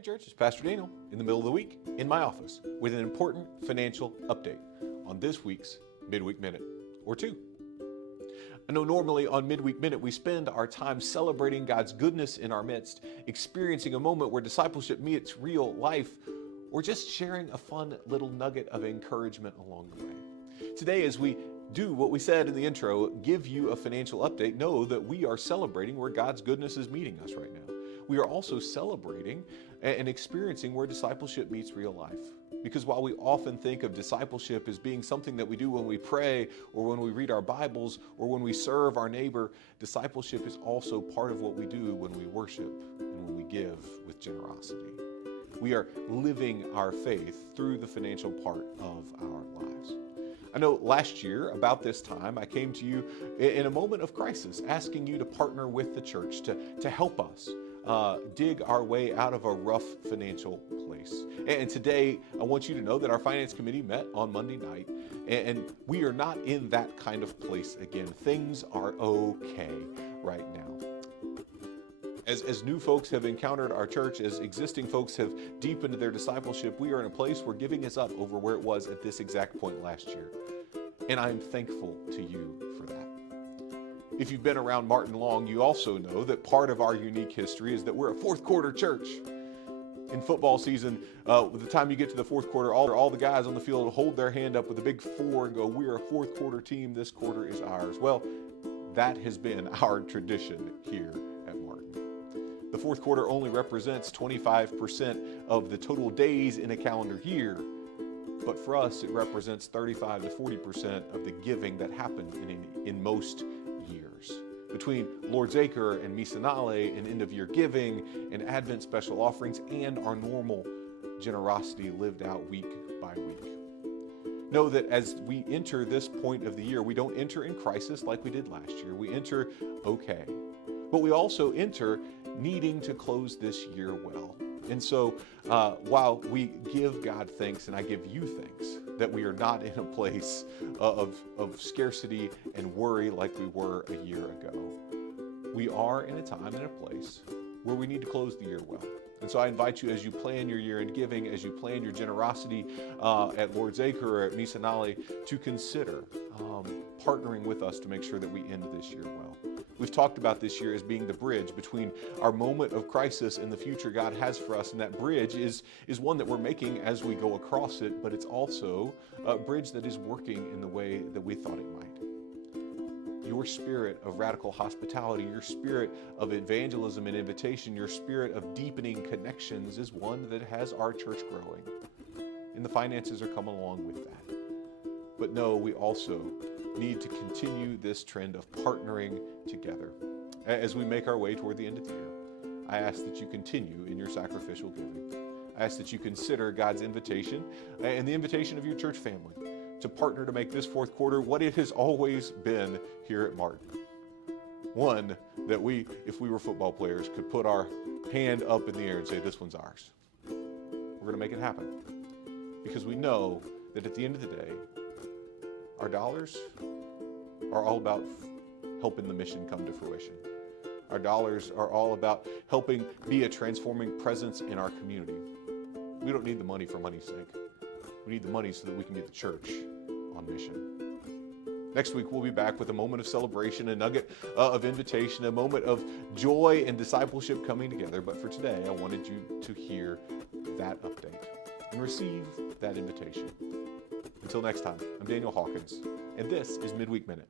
Hi church, it's Pastor Daniel in the middle of the week in my office with an important financial update on this week's Midweek Minute or two. I know normally on Midweek Minute we spend our time celebrating God's goodness in our midst, experiencing a moment where discipleship meets real life, or just sharing a fun little nugget of encouragement along the way. Today, as we do what we said in the intro, give you a financial update, know that we are celebrating where God's goodness is meeting us right now. We are also celebrating and experiencing where discipleship meets real life. Because while we often think of discipleship as being something that we do when we pray or when we read our Bibles or when we serve our neighbor, discipleship is also part of what we do when we worship and when we give with generosity. We are living our faith through the financial part of our lives. I know last year, about this time, I came to you in a moment of crisis, asking you to partner with the church to help us dig our way out of a rough financial place. And today, I want you to know that our finance committee met on Monday night, and we are not in that kind of place again. Things are okay right now. As new folks have encountered our church, as existing folks have deepened their discipleship, we are in a place where giving is up over where it was at this exact point last year. And I'm thankful to you for that. If you've been around Martin long, you also know that part of our unique history is that we're a fourth quarter church. In football season, by the time you get to the fourth quarter, all the guys on the field hold their hand up with a big four and go, "We're a fourth quarter team, this quarter is ours." Well, that has been our tradition here at Martin. The fourth quarter only represents 25% of the total days in a calendar year, but for us it represents 35 to 40% of the giving that happens in most years. Between Lord's Acre and Misanale and end-of-year giving and Advent special offerings and our normal generosity lived out week by week. Know that as we enter this point of the year, we don't enter in crisis like we did last year. We enter okay. But we also enter needing to close this year well. And so while we give God thanks, and I give you thanks, that we are not in a place of scarcity and worry like we were a year ago, we are in a time and a place where we need to close the year well. And so I invite you, as you plan your year-end giving, as you plan your generosity at Lord's Acre or at Misanale, to consider partnering with us to make sure that we end this year well. We've talked about this year as being the bridge between our moment of crisis and the future God has for us. And that bridge is one that we're making as we go across it, but it's also a bridge that is working in the way that we thought it might. Your spirit of radical hospitality, your spirit of evangelism and invitation, your spirit of deepening connections is one that has our church growing. And the finances are coming along with that. But no, we also need to continue this trend of partnering together. As we make our way toward the end of the year, I ask that you continue in your sacrificial giving. I ask that you consider God's invitation and the invitation of your church family to partner to make this fourth quarter what it has always been here at Martin. One that we, if we were football players, could put our hand up in the air and say, "This one's ours." We're going to make it happen because we know that at the end of the day, our dollars are all about helping the mission come to fruition. Our dollars are all about helping be a transforming presence in our community. We don't need the money for money's sake. We need the money so that we can get the church on mission. Next week, we'll be back with a moment of celebration, a nugget of invitation, a moment of joy and discipleship coming together. But for today, I wanted you to hear that update and receive that invitation. Until next time, I'm Daniel Hawkins, and this is Midweek Minute.